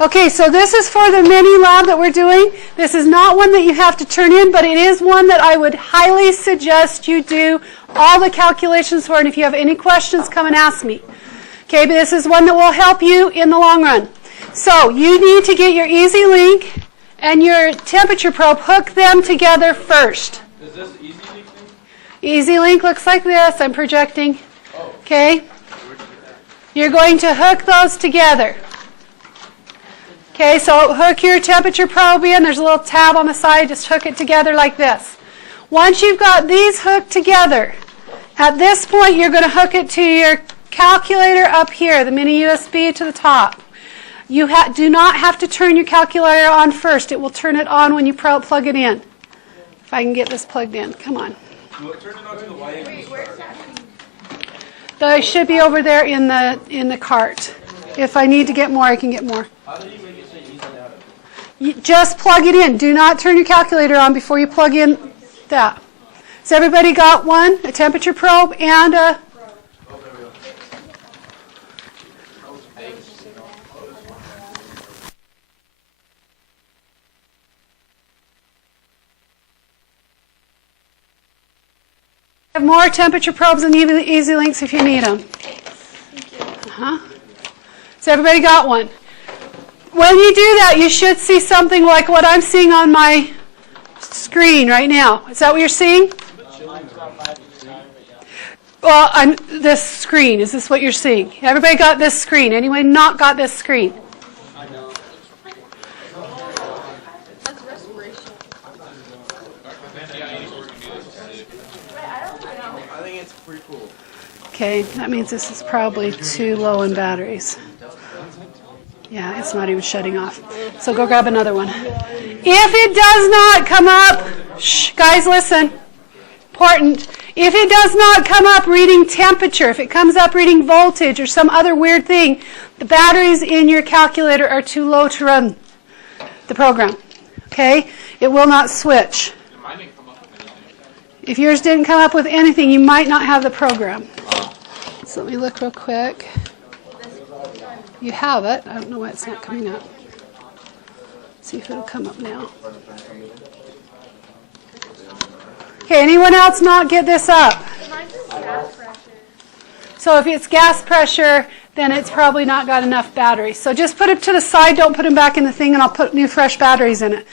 Okay, so this is for the mini lab that we're doing. This is not one that you have to turn in, but it is one that I would highly suggest you do all the calculations for, and if you have any questions, come and ask me. Okay, but this is one that will help you in the long run. So you need to get your EZ-Link and your temperature probe, hook them together first. Is this EZ-Link thing? EZ-Link looks like this. I'm projecting. Okay? You're going to hook those together. Okay, so hook your temperature probe in. There's a little tab on the side. Just hook it together like this. Once you've got these hooked together, at this point you're going to hook it to your calculator up here, the mini USB to the top. You do not have to turn your calculator on first. It will turn it on when you plug it in. If I can get this plugged in. Come on. Turn it on to the light. They should be over there in the cart. If I need to get more, I can get more. How do you make it say easy data? You just plug it in. Do not turn your calculator on before you plug in that. So everybody got one, a temperature probe and a... have more temperature probes and EZ-Links if you need them. So everybody got one. When you do that, you should see something like what I'm seeing on my screen right now. Is that what you're seeing? Well, this screen. Is this what you're seeing? Everybody got this screen. Anyone not got this screen? Okay, that means this is probably too low in batteries. Yeah, it's not even shutting off. So go grab another one. If it does not come up, shh, guys, listen. Important. If it does not come up reading temperature, if it comes up reading voltage or some other weird thing, the batteries in your calculator are too low to run the program. Okay? It will not switch. If yours didn't come up with anything, you might not have the program. So let me look real quick. You have it. I don't know why it's not coming up. See if it'll come up now. Okay, anyone else not get this up? So if it's gas pressure, then it's probably not got enough batteries. So just put it to the side. Don't put them back in the thing, and I'll put new fresh batteries in it.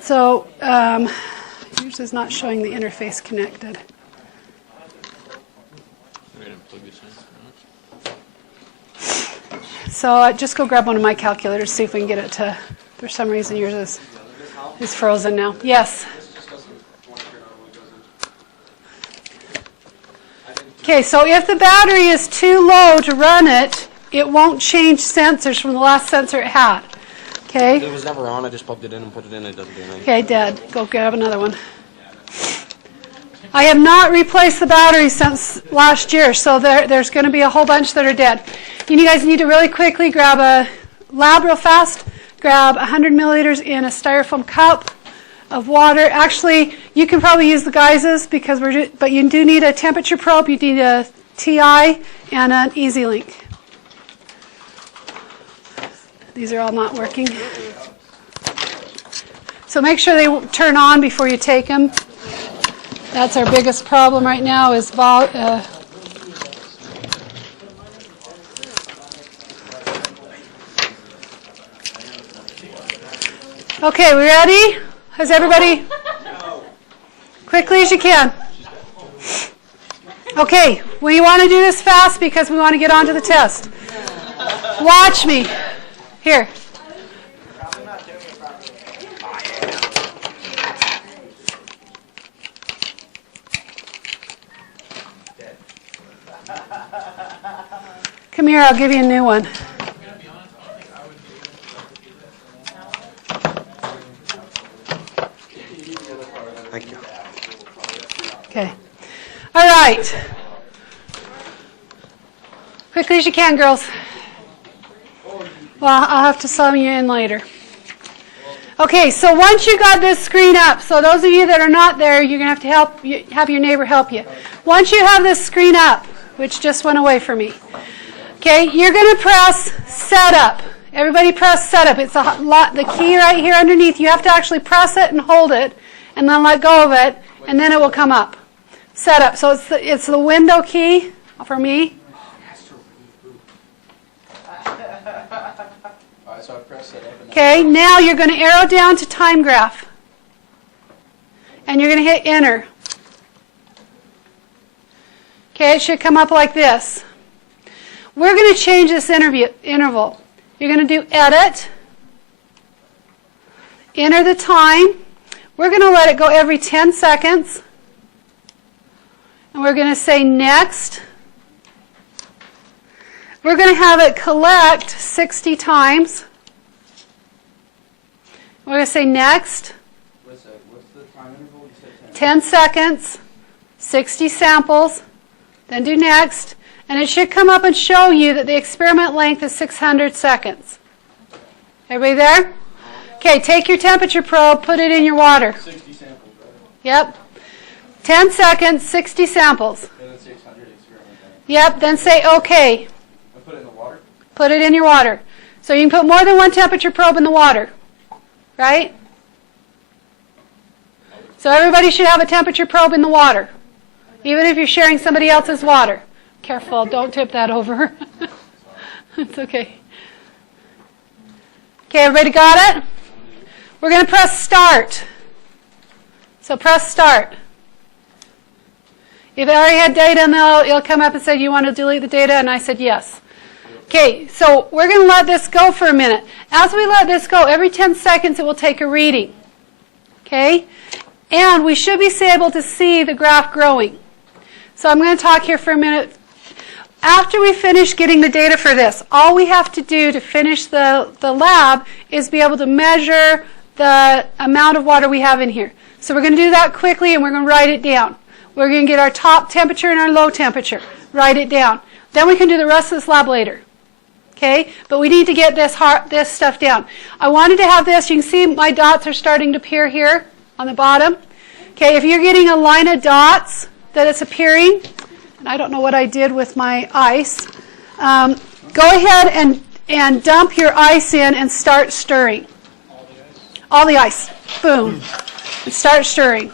So yours is not showing the interface connected. So just go grab one of my calculators, see if we can get it to, for some reason yours is frozen now. Yes? Okay, so if the battery is too low to run it, it won't change sensors from the last sensor it had. Okay? It was never on, I just plugged it in and put it in, it doesn't do anything. Okay, dead. Go grab another one. I have not replaced the batteries since last year, so there's going to be a whole bunch that are dead. You guys need to really quickly grab a lab real fast. Grab 100 milliliters in a styrofoam cup of water. Actually, you can probably use the geysers because but you do need a temperature probe. You need a TI and an EZ-Link. These are all not working. So make sure they turn on before you take them. That's our biggest problem right now is Okay, we ready? Has everybody? Quickly as you can. Okay, we want to do this fast because we want to get on to the test. Watch me. Here. Come here, I'll give you a new one. Thank you. Okay. All right. Quickly as you can, girls. Well, I'll have to sum you in later. Okay, so once you got this screen up, so those of you that are not there, you're going to have to have your neighbor help you. Once you have this screen up, which just went away for me, okay, you're going to press Setup. Everybody press setup. It's the key right here underneath. You have to actually press it and hold it and then let go of it, and then it will come up. Setup. So it's the window key for me. Alright, so I press it up and Okay, now you're going to arrow down to time graph. And you're going to hit enter. Okay, it should come up like this. We're going to change this interval. You're going to do edit, enter the time. We're going to let it go every 10 seconds. And we're going to say next. We're going to have it collect 60 times. We're going to say next. what's the time interval? You said 10 seconds, 60 samples, then do next, and it should come up and show you that the experiment length is 600 seconds. Everybody there? Okay, take your temperature probe, put it in your water. 60 samples, right? Yep. 10 seconds, 60 samples. And then 600 experiment length. Yep, then say OK. And put it in the water? Put it in your water. So you can put more than one temperature probe in the water, right? So everybody should have a temperature probe in the water, even if you're sharing somebody else's water. Careful, don't tip that over. It's okay. Okay, everybody got it? We're going to press start. So press start. If I already had data, and it'll come up and say, you want to delete the data? And I said yes. Okay, so we're going to let this go for a minute. As we let this go, every 10 seconds it will take a reading. Okay? And we should be able to see the graph growing. So I'm going to talk here for a minute. After we finish getting the data for this, all we have to do to finish the lab is be able to measure the amount of water we have in here. So we're going to do that quickly, and we're going to write it down. We're going to get our top temperature and our low temperature. Write it down. Then we can do the rest of this lab later. Okay? But we need to get this stuff down. I wanted to have this. You can see my dots are starting to appear here on the bottom. Okay, if you're getting a line of dots that it's appearing, and I don't know what I did with my ice, go ahead and dump your ice in and start stirring. All the ice. Boom. And start stirring.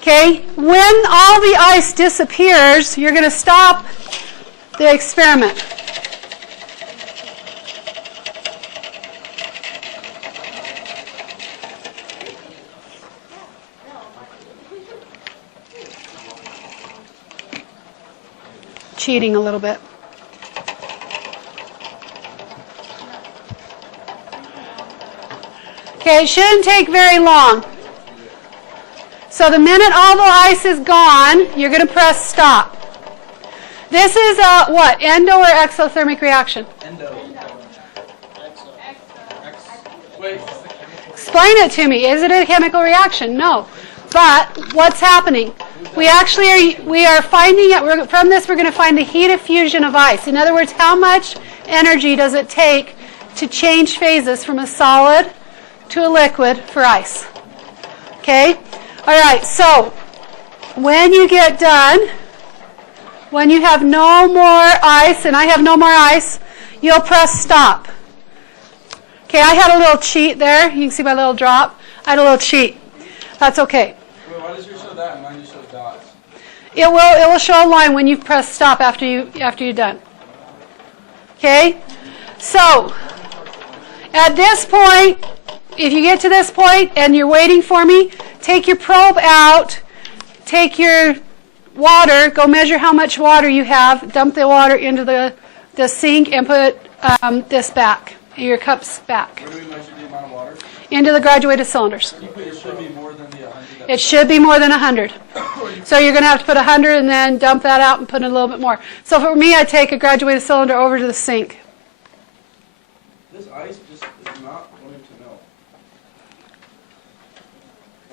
Okay, when all the ice disappears, you're going to stop the experiment. Cheating a little bit. Okay, it shouldn't take very long. So the minute all the ice is gone, you're going to press stop. This is a what? Endo or exothermic reaction? Endo. Wait. Explain it to me. Is it a chemical reaction? No. But what's happening? We are finding it. From this, we're going to find the heat of fusion of ice. In other words, how much energy does it take to change phases from a solid to a liquid for ice? Okay? All right, so when you get done, when you have no more ice, and I have no more ice, you'll press stop. Okay, I had a little cheat there. You can see my little drop. I had a little cheat. That's okay. Wait, why does yours show that and mine just shows dots? It will show a line when you press stop after you're done. Okay? So, at this point, if you get to this point and you're waiting for me, take your probe out, take your water, go measure how much water you have, dump the water into the sink, and put this back, your cups back. Where do we measure the amount of water? Into the graduated cylinders. It should be more than the 100. It should be more than 100. So you're going to have to put 100 and then dump that out and put in a little bit more. So for me, I take a graduated cylinder over to the sink. This ice just is not going to melt.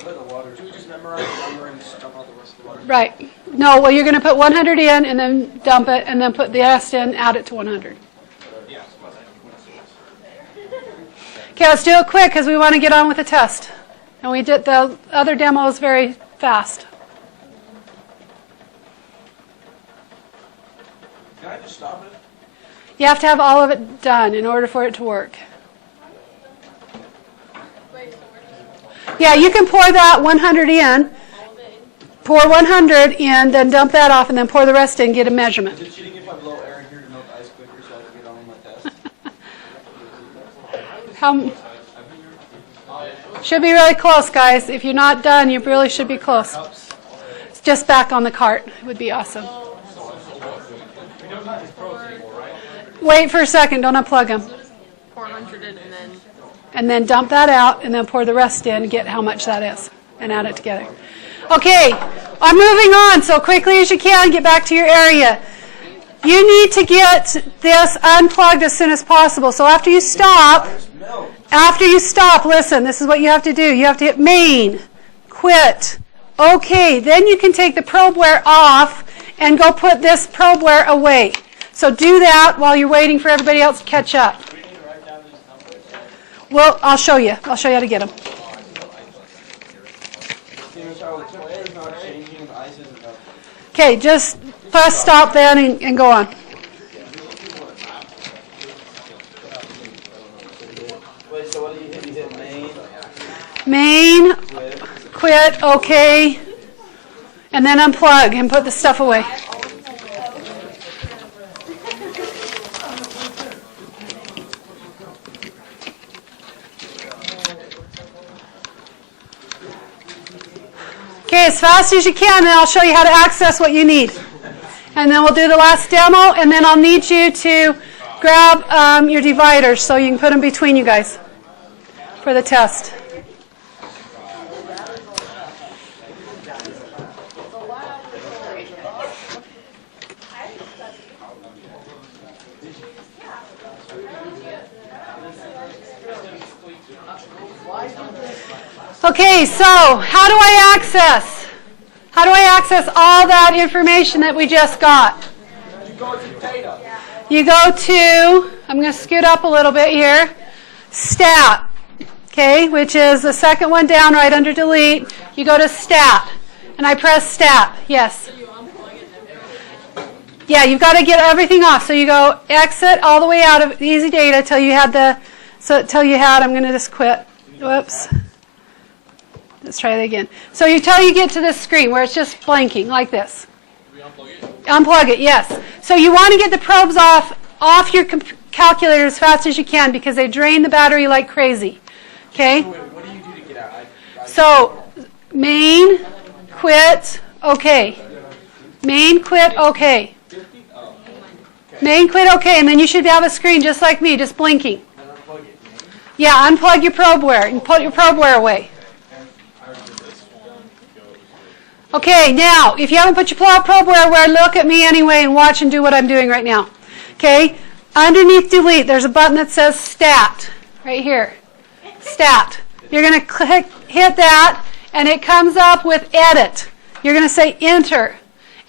I let the water. Should we just memorize the number and just dump out the rest of the water? Right. No, well, you're going to put 100 in and then dump it and then put the rest in, add it to 100. Yeah. Okay, let's do it quick because we want to get on with the test. And we did the other demo was very fast. Can I just stop it? You have to have all of it done in order for it to work. Yeah, you can pour that 100 in. Pour 100 in, then dump that off, and then pour the rest in, get a measurement. Is it cheating if I blow air in here to melt the ice quicker so I can get on with my test? Should be really close, guys. If you're not done, you really should be close. It's just back on the cart. It would be awesome. Wait for a second. Don't unplug them. 400 and then... And then dump that out, and then pour the rest in, get how much that is, and add it together. Okay, I'm moving on, so quickly as you can, get back to your area. You need to get this unplugged as soon as possible. So after you stop, listen, this is what you have to do. You have to hit main, quit. Okay, then you can take the probeware off and go put this probeware away. So do that while you're waiting for everybody else to catch up. Well, I'll show you. I'll show you how to get them. Okay, just press stop then and go on. Wait, so what do you hit? You hit main? Main, quit, okay, and then unplug and put the stuff away. Okay, as fast as you can, then I'll show you how to access what you need. And then we'll do the last demo, and then I'll need you to grab your dividers so you can put them between you guys for the test. Okay, so how do I access? How do I access all that information that we just got? You go to data. You go to, I'm going to scoot up a little bit here, stat, okay, which is the second one down right under delete. You go to stat, and I press stat, yes. Yeah, you've got to get everything off. So you go exit all the way out of easy data till you had I'm going to just quit. Whoops. Let's try that again. So until you get to this screen where it's just blanking like this. Unplug it, yes. So you want to get the probes off your calculator as fast as you can because they drain the battery like crazy. Okay? What do you do to get out? So main, quit, okay. Main, quit, okay. Main, quit, okay. And then you should have a screen just like me, just blinking. Yeah, unplug your probeware and put your probeware away. Okay, now, if you haven't put your probeware away, look at me anyway and watch and do what I'm doing right now. Okay, underneath delete, there's a button that says stat, right here. Stat. You're going to hit that, and it comes up with edit. You're going to say enter,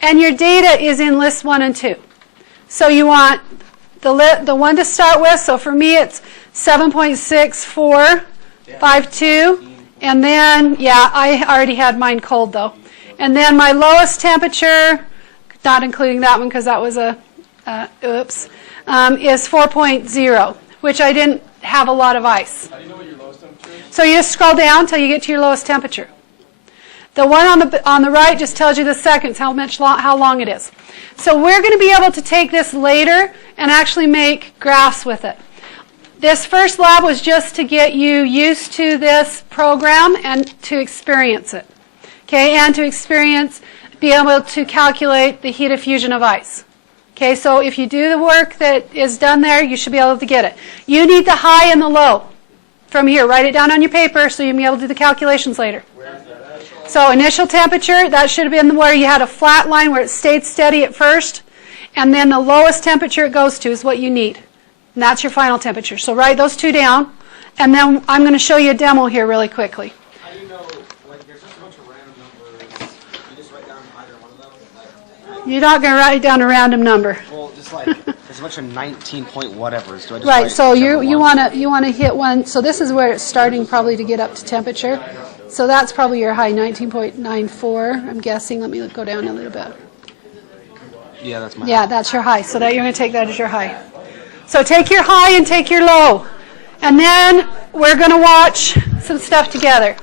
and your data is in list 1 and 2. So you want the one to start with, so for me it's 7.6452, and then, yeah, I already had mine cold though. And then my lowest temperature, not including that one because that was is 4.0, which I didn't have a lot of ice. How do you know what your lowest temperature is? So you just scroll down until you get to your lowest temperature. The one on the right just tells you the seconds, how long it is. So we're going to be able to take this later and actually make graphs with it. This first lab was just to get you used to this program and to experience it. Okay, and to be able to calculate the heat of fusion of ice. Okay, so if you do the work that is done there, you should be able to get it. You need the high and the low from here. Write it down on your paper so you'll be able to do the calculations later. So initial temperature, that should have been where you had a flat line where it stayed steady at first, and then the lowest temperature it goes to is what you need. And that's your final temperature. So write those two down, and then I'm going to show you a demo here really quickly. How do you know, like, there's just a bunch of random numbers, you just write down either one of them? Like, You're not going to write down a random number. well, just like, there's a bunch of 19 point whatevers. Do I just Right, write so whichever you one? want to hit one. So this is where it's starting probably to get up to temperature. So that's probably your high, 19.94. I'm guessing. Let me go down a little bit. Yeah, that's my. Yeah, that's your high. So that you're going to take that as your high. So take your high and take your low. And then we're going to watch some stuff together.